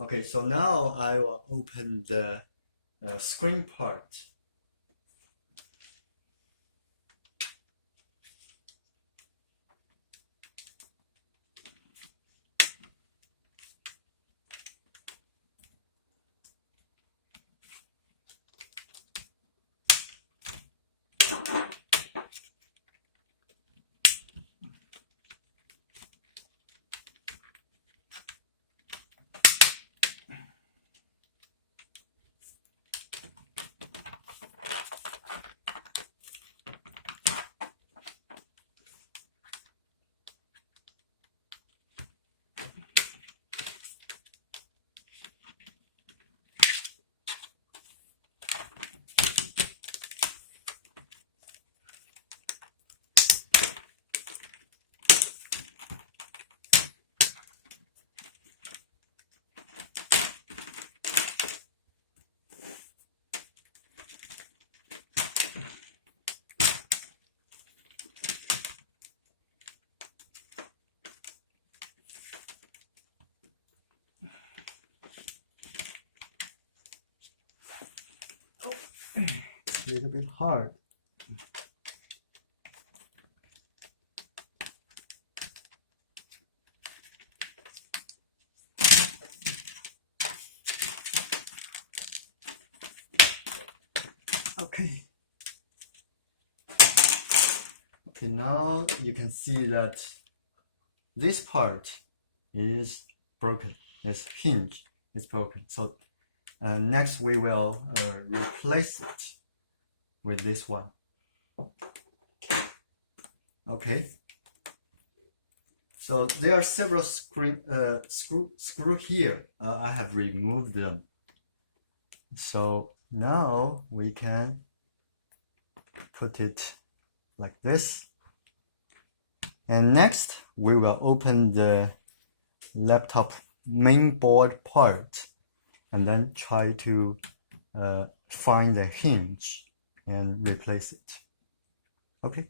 Okay, so now I will open the screen part. It's a little bit hard. Okay. Okay, now you can see that this part is broken. This hinge is broken. So next we will replace it with this one. Okay. So there are several screw here. I have removed them. So now we can put it like this. And next we will open the laptop main board part and then try to find the hinge and replace it. Okay.